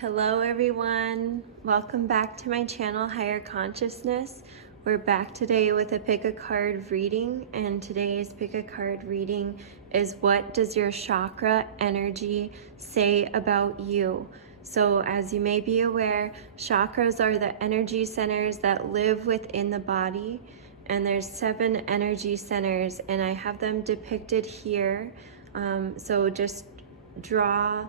Hello everyone, welcome back to my channel Higher Consciousness. We're back today with a pick a card reading, and today's pick a card reading is what does your chakra energy say about you? So as you may be aware, chakras are the energy centers that live within the body, and there's 7 energy centers and I have them depicted here. So just draw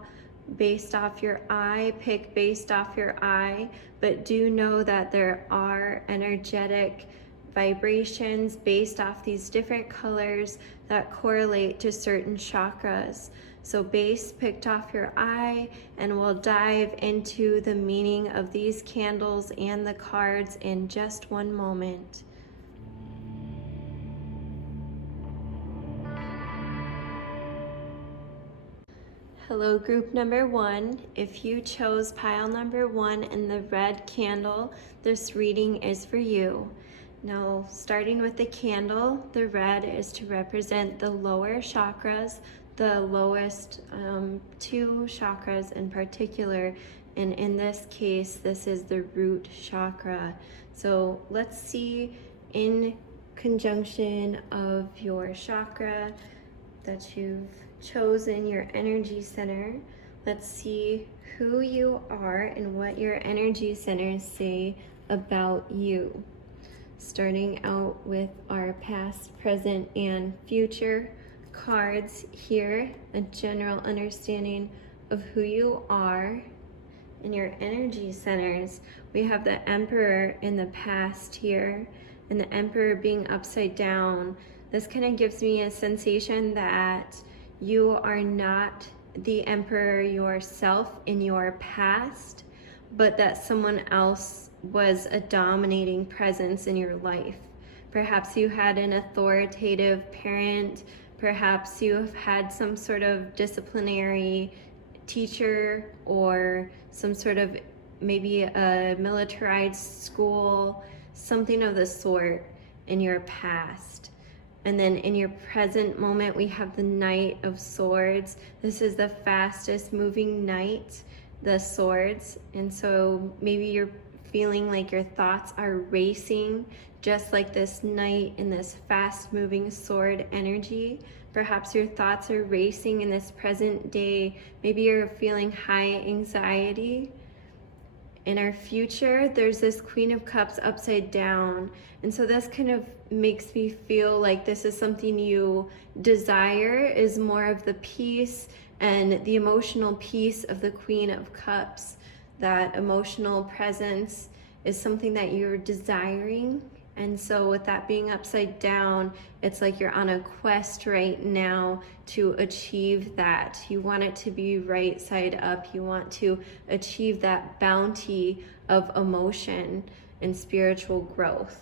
based off your eye, pick based off your eye, but do know that there are energetic vibrations based off these different colors that correlate to certain chakras. So base picked off your eye, and we'll dive into the meaning of these candles and the cards in just one moment. Hello group number 1. If you chose pile number 1 in the red candle, this reading is for you. Now, starting with the candle, the red is to represent the lower chakras, the lowest 2 chakras in particular, and in this case, this is the root chakra. So let's see, in conjunction of your chakra that you've chosen, your energy center, let's see who you are and what your energy centers say about you. Starting out with our past, present, and future cards here, a general understanding of who you are and your energy centers. We have the Emperor in the past here, and the Emperor being upside down. This kind of gives me a sensation that you are not the Emperor yourself in your past, but that someone else was a dominating presence in your life. Perhaps you had an authoritative parent, perhaps you have had some sort of disciplinary teacher, or some sort of maybe a militarized school, something of the sort in your past. And then in your present moment, we have the Knight of Swords. This is the fastest moving knight, the swords. And so maybe you're feeling like your thoughts are racing, just like this knight in this fast moving sword energy. Perhaps your thoughts are racing in this present day. Maybe you're feeling high anxiety. In our future, there's this Queen of Cups upside down. And so this kind of makes me feel like this is something you desire, is more of the peace and the emotional peace of the Queen of Cups. That emotional presence is something that you're desiring. And so with that being upside down, it's like you're on a quest right now to achieve that. You want it to be right side up. You want to achieve that bounty of emotion and spiritual growth.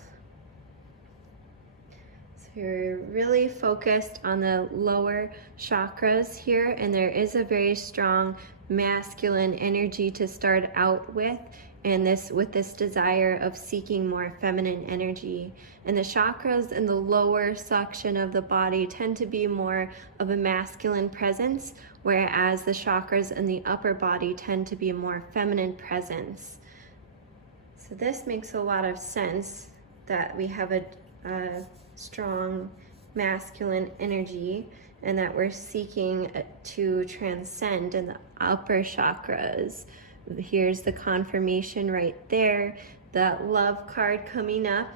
So you're really focused on the lower chakras here, and there is a very strong masculine energy to start out with, and with this desire of seeking more feminine energy. And the chakras in the lower section of the body tend to be more of a masculine presence, whereas the chakras in the upper body tend to be a more feminine presence. So this makes a lot of sense that we have a strong masculine energy, and that we're seeking to transcend in the upper chakras. Here's the confirmation right there, that love card coming up,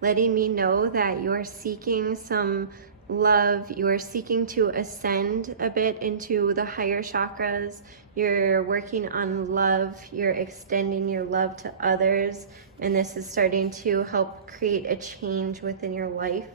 letting me know that you're seeking some love, you're seeking to ascend a bit into the higher chakras, you're working on love, you're extending your love to others, and this is starting to help create a change within your life.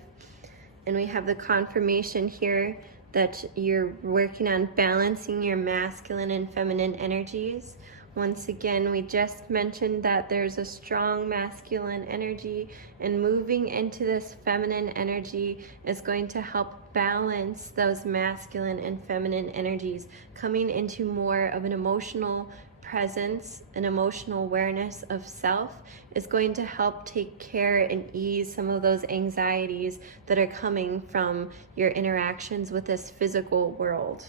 And we have the confirmation here that you're working on balancing your masculine and feminine energies. Once again, we just mentioned that there's a strong masculine energy, and moving into this feminine energy is going to help balance those masculine and feminine energies, coming into more of an emotional presence, an emotional awareness of self is going to help take care and ease some of those anxieties that are coming from your interactions with this physical world.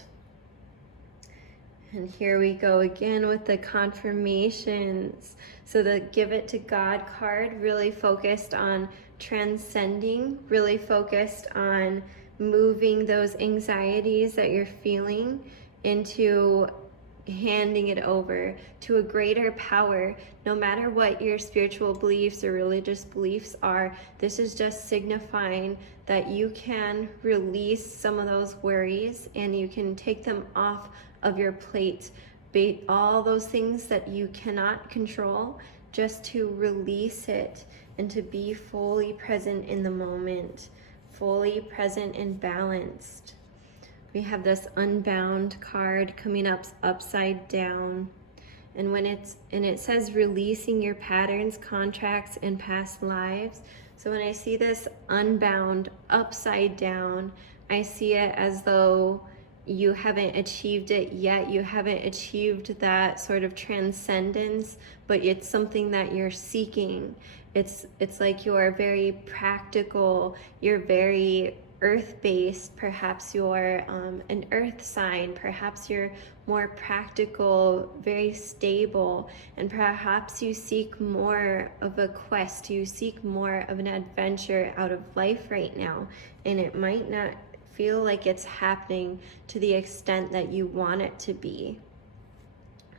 And here we go again with the confirmations. So the Give It to God card really focused on transcending, really focused on moving those anxieties that you're feeling into handing it over to a greater power. No matter what your spiritual beliefs or religious beliefs are, this is just signifying that you can release some of those worries and you can take them off of your plate. All those things that you cannot control, just to release it and to be fully present in the moment, fully present and balanced. We have this Unbound card coming up upside down. And it says releasing your patterns, contracts, and past lives. So when I see this Unbound upside down, I see it as though you haven't achieved it yet. You haven't achieved that sort of transcendence, but it's something that you're seeking. It's like you are very practical, you're very earth-based, perhaps you're an earth sign, perhaps you're more practical, very stable, and perhaps you seek more of a quest, you seek more of an adventure out of life right now, and it might not feel like it's happening to the extent that you want it to be.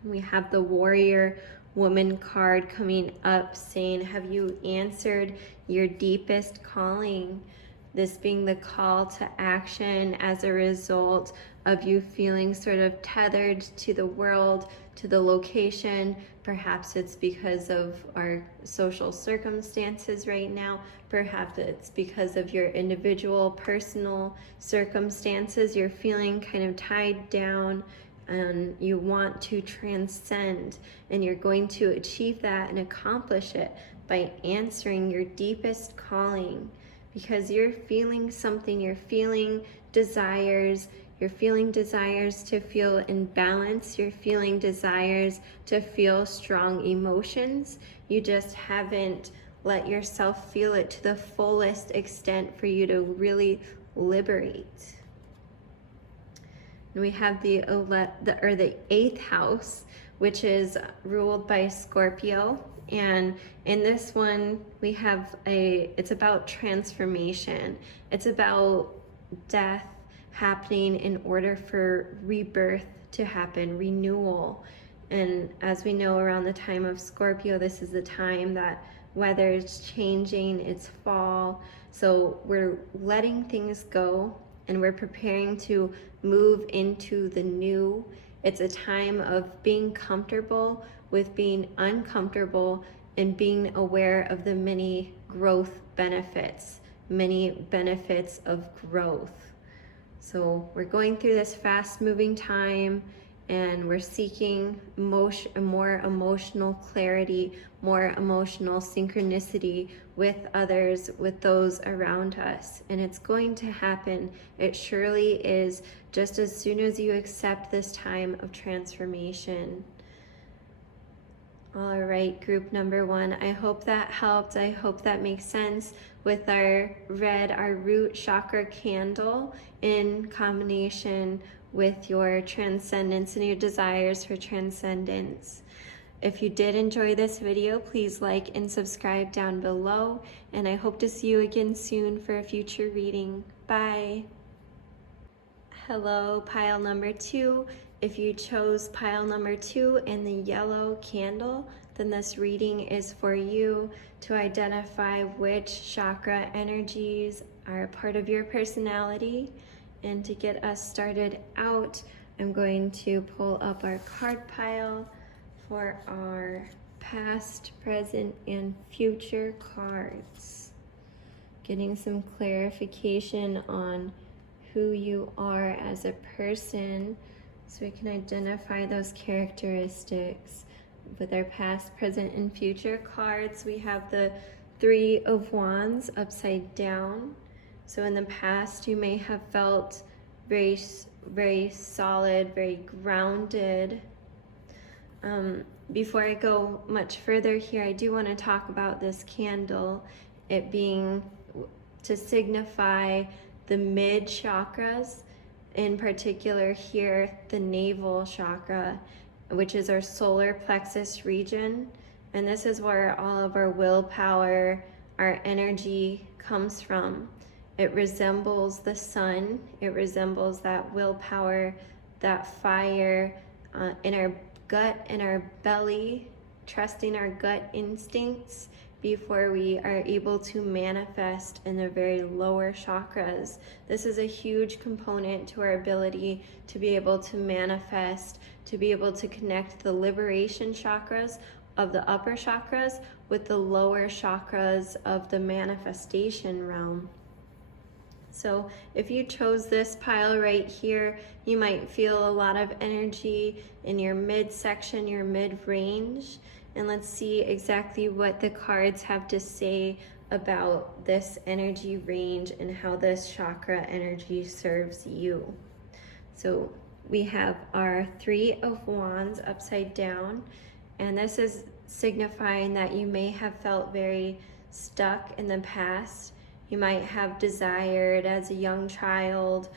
We have the Warrior Woman card coming up saying, have you answered your deepest calling? This being the call to action as a result of you feeling sort of tethered to the world, to the location. Perhaps it's because of our social circumstances right now. Perhaps it's because of your individual personal circumstances. You're feeling kind of tied down and you want to transcend, and you're going to achieve that and accomplish it by answering your deepest calling. Because you're feeling something, you're feeling desires to feel in balance, you're feeling desires to feel strong emotions. You just haven't let yourself feel it to the fullest extent for you to really liberate. And we have the 8th house, which is ruled by Scorpio. And in this one, we have it's about transformation. It's about death happening in order for rebirth to happen, renewal. And as we know, around the time of Scorpio, this is the time that weather is changing, it's fall. So we're letting things go and we're preparing to move into the new. It's a time of being comfortable with being uncomfortable and being aware of the many growth benefits, many benefits of growth. So we're going through this fast moving time and we're seeking more emotional clarity, more emotional synchronicity with others, with those around us. And it's going to happen. It surely is, just as soon as you accept this time of transformation. All right, group number 1, I hope that helped. I hope that makes sense with our root chakra candle in combination with your transcendence and your desires for transcendence. If you did enjoy this video, please like and subscribe down below, and I hope to see you again soon for a future reading. Bye. Hello, pile number 2. If you chose pile number 2 in the yellow candle, then this reading is for you to identify which chakra energies are a part of your personality. And to get us started out, I'm going to pull up our card pile for our past, present, and future cards. Getting some clarification on who you are as a person, so we can identify those characteristics. With our past, present, and future cards, we have the 3 of Wands upside down. So in the past, you may have felt very, very solid, very grounded. Before I go much further here, I do want to talk about this candle, it being to signify the mid chakras. in particular here, the navel chakra, which is our solar plexus region. And this is where all of our willpower, our energy comes from. It resembles the sun. It resembles that willpower, that fire in our gut, in our belly, trusting our gut instincts before we are able to manifest in the very lower chakras. This is a huge component to our ability to be able to manifest, to be able to connect the liberation chakras of the upper chakras with the lower chakras of the manifestation realm. So if you chose this pile right here, you might feel a lot of energy in your midsection, your mid-range. And let's see exactly what the cards have to say about this energy range and how this chakra energy serves you. So we have our Three of Wands upside down, and this is signifying that you may have felt very stuck in the past. You might have desired as a young child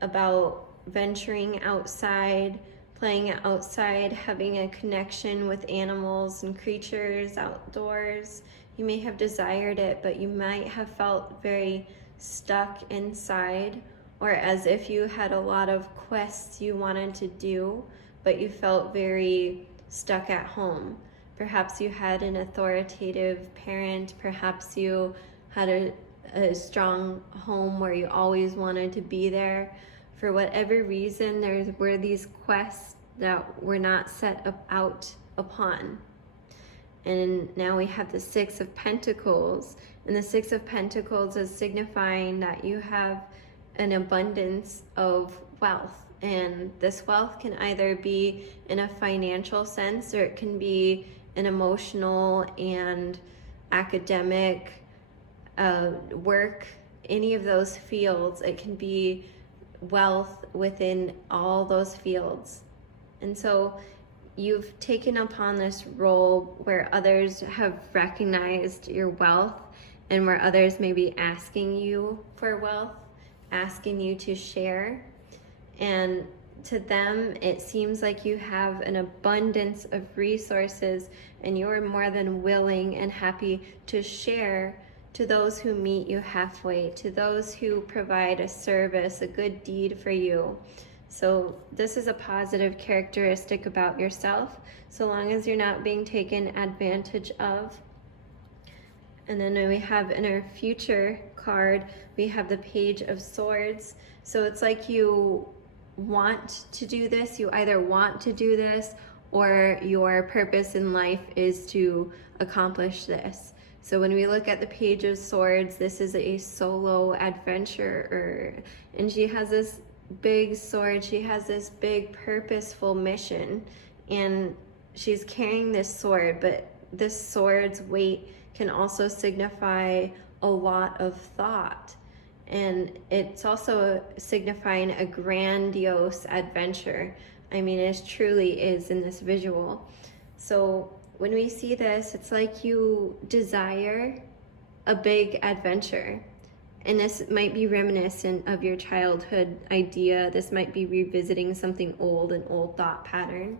about venturing outside, playing outside, having a connection with animals and creatures outdoors. You may have desired it, but you might have felt very stuck inside, or as if you had a lot of quests you wanted to do, but you felt very stuck at home. Perhaps you had an authoritative parent, perhaps you had a strong home where you always wanted to be there. For whatever reason, there were these quests that were not set out upon. And now we have the Six of Pentacles, and the Six of Pentacles is signifying that you have an abundance of wealth, and this wealth can either be in a financial sense, or it can be an emotional and academic work, any of those fields. It can be wealth within all those fields. And so you've taken upon this role where others have recognized your wealth, and where others may be asking you for wealth, asking you to share. And to them, it seems like you have an abundance of resources, and you're more than willing and happy to share to those who meet you halfway, to those who provide a service, a good deed for you. So this is a positive characteristic about yourself, so long as you're not being taken advantage of. And then we have in our future card, we have the Page of Swords. So it's like you want to do this, you either want to do this, or your purpose in life is to accomplish this. So when we look at the Page of Swords, this is a solo adventurer, and she has this big sword, she has this big purposeful mission, and she's carrying this sword, but this sword's weight can also signify a lot of thought. And it's also signifying a grandiose adventure. I mean, it truly is in this visual. So when we see this, it's like you desire a big adventure. And this might be reminiscent of your childhood idea. This might be revisiting something old, an old thought pattern.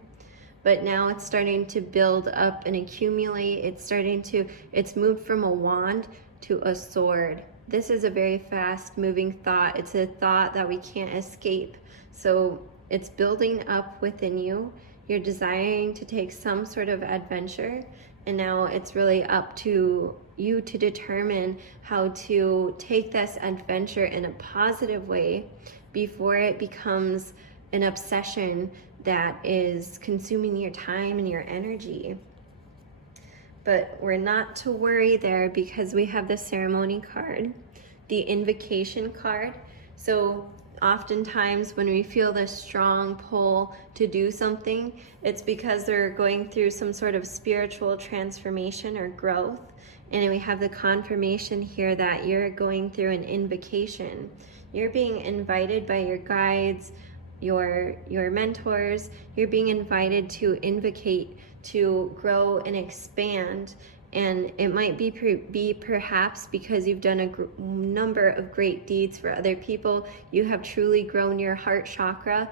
But now it's starting to build up and accumulate. It's moved from a wand to a sword. This is a very fast moving thought. It's a thought that we can't escape. So it's building up within you. You're desiring to take some sort of adventure, and now it's really up to you to determine how to take this adventure in a positive way before it becomes an obsession that is consuming your time and your energy. But we're not to worry there, because we have the Ceremony card, the Invocation card. So oftentimes when we feel this strong pull to do something, it's because they're going through some sort of spiritual transformation or growth. And we have the confirmation here that you're going through an invocation. You're being invited by your guides, your mentors. You're being invited to invocate, to grow and expand. And it might be perhaps because you've done a number of great deeds for other people. You have truly grown your heart chakra,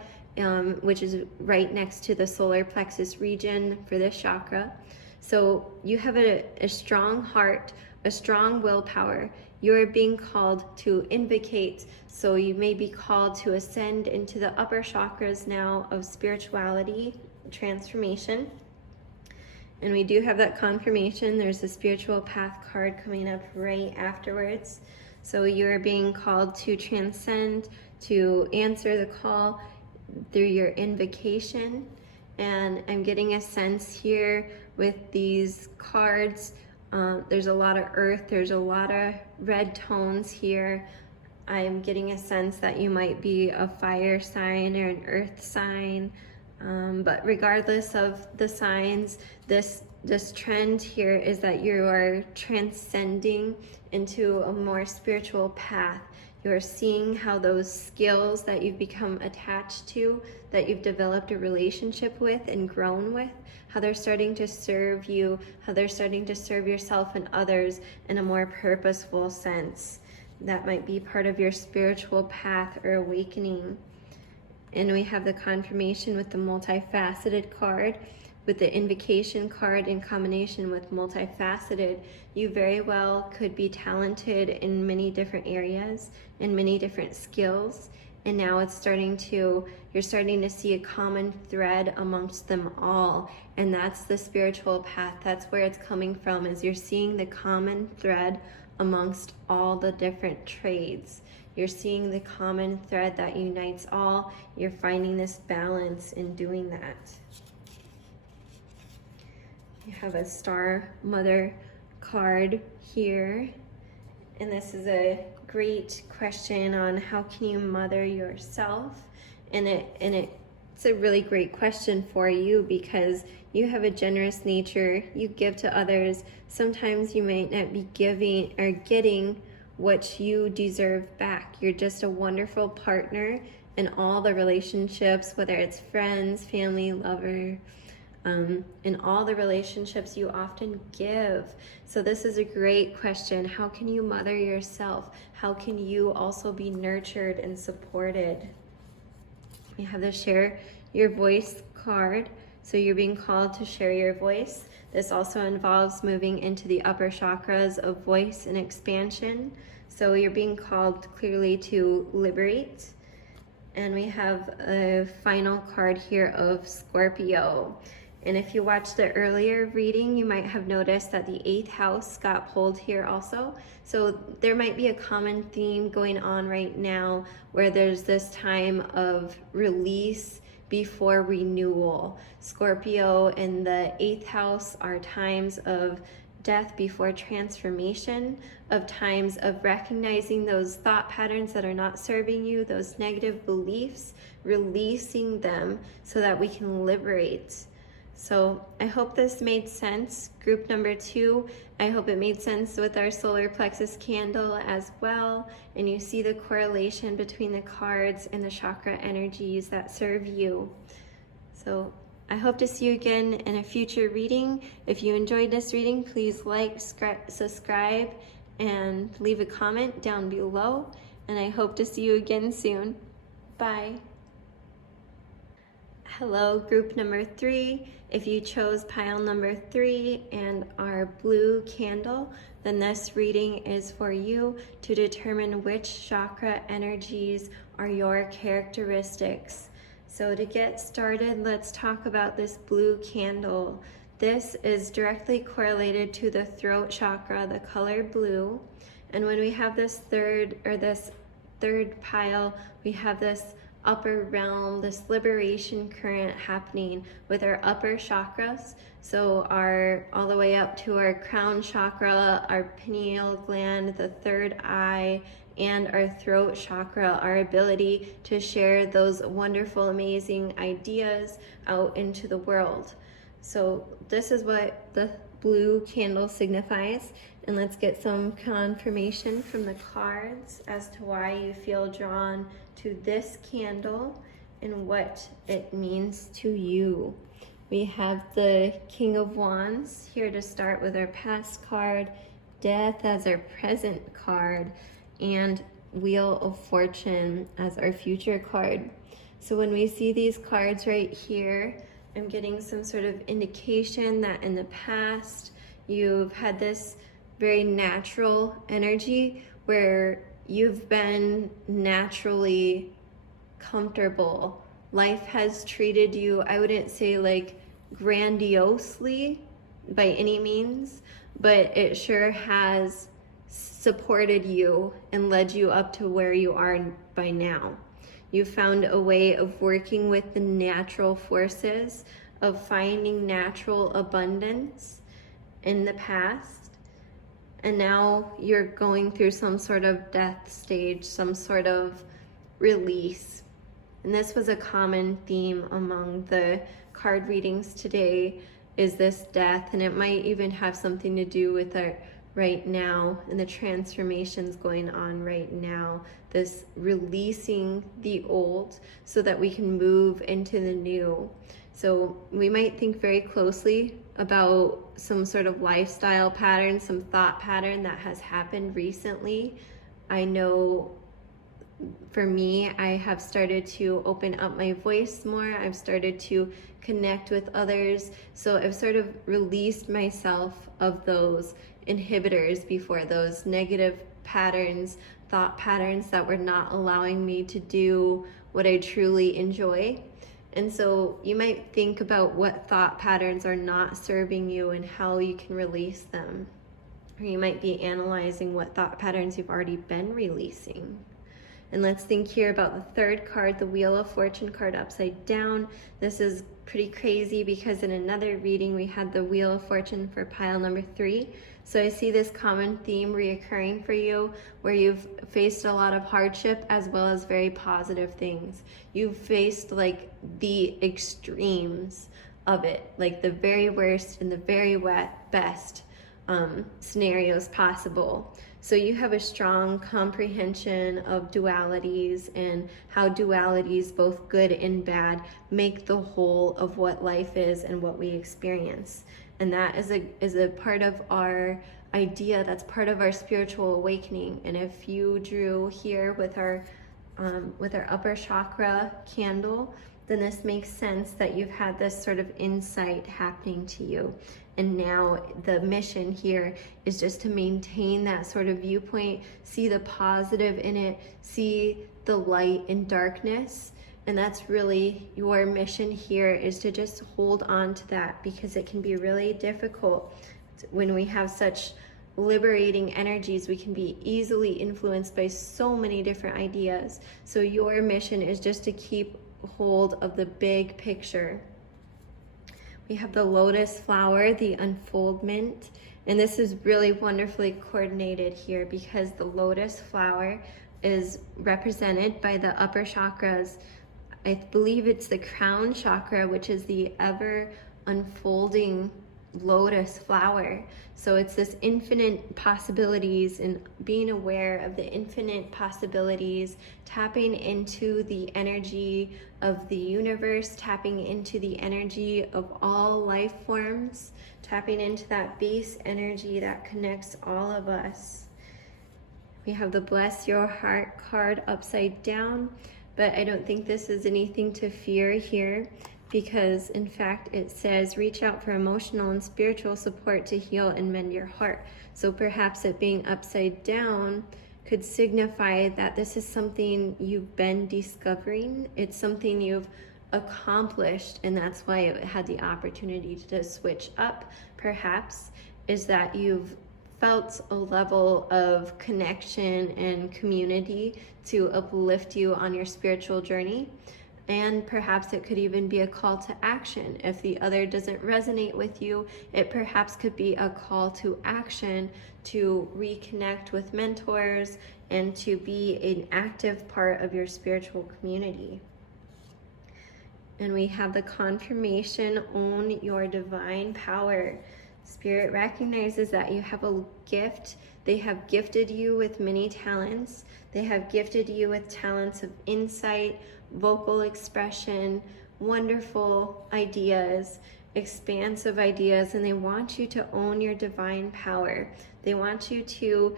which is right next to the solar plexus region for this chakra. So you have a strong heart, a strong willpower. You are being called to invocate. So you may be called to ascend into the upper chakras now of spirituality, transformation. And we do have that confirmation. There's a spiritual path card coming up right afterwards. So you are being called to transcend, to answer the call through your invocation. And I'm getting a sense here with these cards. There's a lot of earth. There's a lot of red tones here. I'm getting a sense that you might be a fire sign or an earth sign. But regardless of the signs, this trend here is that you are transcending into a more spiritual path. You are seeing how those skills that you've become attached to, that you've developed a relationship with and grown with, how they're starting to serve you, how they're starting to serve yourself and others in a more purposeful sense. That might be part of your spiritual path or awakening. And we have the confirmation with the multifaceted card, with the invocation card in combination with multifaceted. You very well could be talented in many different areas and many different skills. And now you're starting to see a common thread amongst them all. And that's the spiritual path. That's where it's coming from, is you're seeing the common thread amongst all the different trades. You're seeing the common thread that unites all. You're finding this balance in doing that. You have a Star Mother card here. And this is a great question on how can you mother yourself. And it's a really great question for you because you have a generous nature. You give to others. Sometimes you might not be giving or getting what you deserve back. You're just a wonderful partner in all the relationships, whether it's friends, family, lover, in all the relationships you often give. So this is a great question. How can you mother yourself? How can you also be nurtured and supported? You have the share your voice card. So you're being called to share your voice. This also involves moving into the upper chakras of voice and expansion. So you're being called clearly to liberate. And we have a final card here of Scorpio. And if you watched the earlier reading, you might have noticed that the 8th house got pulled here also. So there might be a common theme going on right now where there's this time of release before renewal. Scorpio in the 8th house are times of death before transformation, of times of recognizing those thought patterns that are not serving you, those negative beliefs, releasing them so that we can liberate. So I hope this made sense. Group number 2, I hope it made sense with our solar plexus candle as well. And you see the correlation between the cards and the chakra energies that serve you. So I hope to see you again in a future reading. If you enjoyed this reading, please like, subscribe, and leave a comment down below. And I hope to see you again soon. Bye. Hello, group number 3. If you chose pile number 3 and our blue candle, then this reading is for you to determine which chakra energies are your characteristics. So to get started, let's talk about this blue candle. This is directly correlated to the throat chakra, the color blue. And when we have this third pile, we have this upper realm, this liberation current happening with our upper chakras. So all the way up to our crown chakra, our pineal gland, the third eye, and our throat chakra, our ability to share those wonderful, amazing ideas out into the world. So this is what the blue candle signifies. And let's get some confirmation from the cards as to why you feel drawn to this candle and what it means to you. We have the King of Wands here to start with our past card, Death as our present card, and Wheel of Fortune as our future card. So when we see these cards right here, I'm getting some sort of indication that in the past you've had this very natural energy where you've been naturally comfortable. Life has treated you, I wouldn't say like grandiosely by any means, but it sure has supported you and led you up to where you are by now. You found a way of working with the natural forces, of finding natural abundance in the past. And now you're going through some sort of death stage, some sort of release. And this was a common theme among the card readings today, is this death. And it might even have something to do with our right now and the transformations going on right now, this releasing the old so that we can move into the new. So we might think very closely about some sort of lifestyle pattern, some thought pattern that has happened recently. I know for me, I have started to open up my voice more. I've started to connect with others. So I've sort of released myself of those inhibitors before, those negative patterns, thought patterns that were not allowing me to do what I truly enjoy. And so you might think about what thought patterns are not serving you and how you can release them. Or you might be analyzing what thought patterns you've already been releasing. And let's think here about the third card, the Wheel of Fortune card upside down. This is pretty crazy because in another reading we had the Wheel of Fortune for pile number 3. So I see this common theme reoccurring for you where you've faced a lot of hardship as well as very positive things. You've faced like the extremes of it, like the very worst and the very best scenarios possible. So you have a strong comprehension of dualities and how dualities, both good and bad, make the whole of what life is and what we experience. And that is a part of our idea, that's part of our spiritual awakening. And if you drew here with our upper chakra candle, then this makes sense that you've had this sort of insight happening to you. And now the mission here is just to maintain that sort of viewpoint, see the positive in it, see the light in darkness. And that's really your mission here, is to just hold on to that, because it can be really difficult when we have such liberating energies. We can be easily influenced by so many different ideas. So your mission is just to keep hold of the big picture. We have the lotus flower, the unfoldment, and this is really wonderfully coordinated here because the lotus flower is represented by the upper chakras. I believe it's the crown chakra, which is the ever unfolding lotus flower. So it's this infinite possibilities and being aware of the infinite possibilities, tapping into the energy of the universe, tapping into the energy of all life forms, tapping into that base energy that connects all of us. We have the Bless Your Heart card upside down, but I don't think this is anything to fear here, because in fact it says reach out for emotional and spiritual support to heal and mend your heart. So perhaps it being upside down could signify that this is something you've been discovering. It's something you've accomplished, and that's why it had the opportunity to switch up, perhaps, is that you've felt a level of connection and community to uplift you on your spiritual journey. And perhaps it could even be a call to action. If the other doesn't resonate with you, it perhaps could be a call to action to reconnect with mentors and to be an active part of your spiritual community. And we have the confirmation, own your divine power. Spirit recognizes that you have a gift. They have gifted you with many talents. They have gifted you with talents of insight, vocal expression, wonderful ideas, expansive ideas, and they want you to own your divine power. They want you to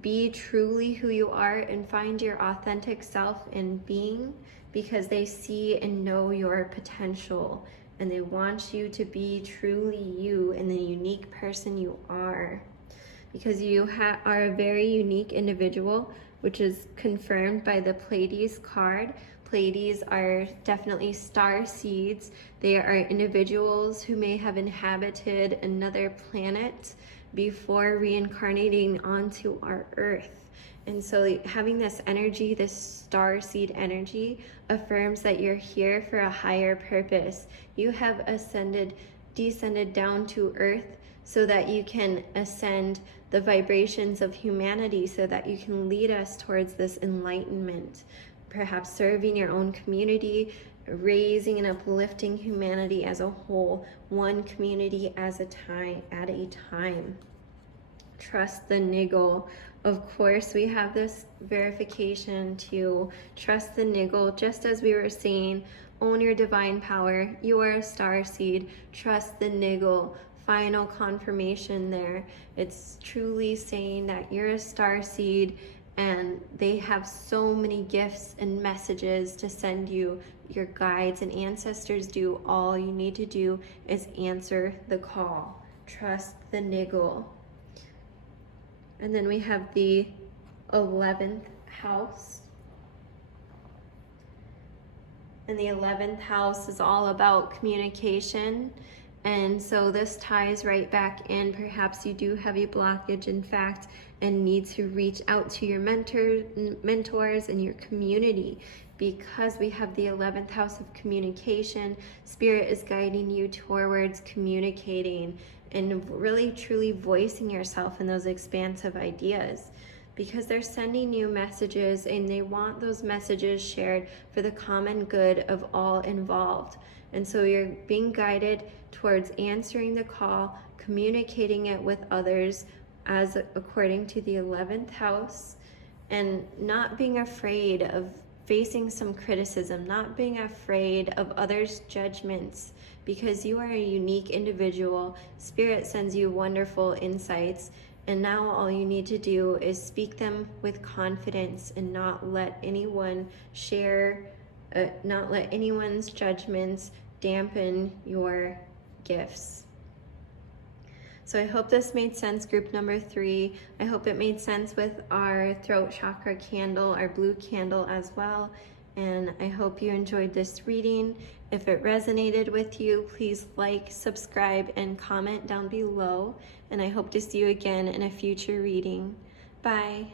be truly who you are and find your authentic self in being, because they see and know your potential, and they want you to be truly you and the unique person you are, because you are a very unique individual, which is confirmed by the Pleiades card. Pleiades are definitely star seeds. They are individuals who may have inhabited another planet before reincarnating onto our Earth. And so having this energy, this star seed energy, affirms that you're here for a higher purpose. You have descended down to Earth so that you can ascend the vibrations of humanity, so that you can lead us towards this enlightenment, perhaps serving your own community, raising and uplifting humanity as a whole, one community at a time. Trust the niggle. Of course, we have this verification to trust the niggle, just as we were saying, own your divine power. You are a star seed. Trust the niggle. Final confirmation there. It's truly saying that you're a star seed, and they have so many gifts and messages to send you. Your guides and ancestors do. All you need to do is answer the call. Trust the niggle. And then we have the 11th house. And the 11th house is all about communication. And so this ties right back in. Perhaps you do have a blockage, in fact, and need to reach out to your mentors and your community, because we have the 11th house of communication. Spirit is guiding you towards communicating and really truly voicing yourself in those expansive ideas, because they're sending you messages, and they want those messages shared for the common good of all involved. And so you're being guided towards answering the call, communicating it with others as according to the 11th house, and not being afraid of facing some criticism, not being afraid of others' judgments, because you are a unique individual. Spirit sends you wonderful insights, and now all you need to do is speak them with confidence and not let anyone not let anyone's judgments dampen your gifts. So I hope this made sense, group number 3. I hope it made sense with our throat chakra candle, our blue candle as well. And I hope you enjoyed this reading. If it resonated with you, please like, subscribe, and comment down below. And I hope to see you again in a future reading. Bye.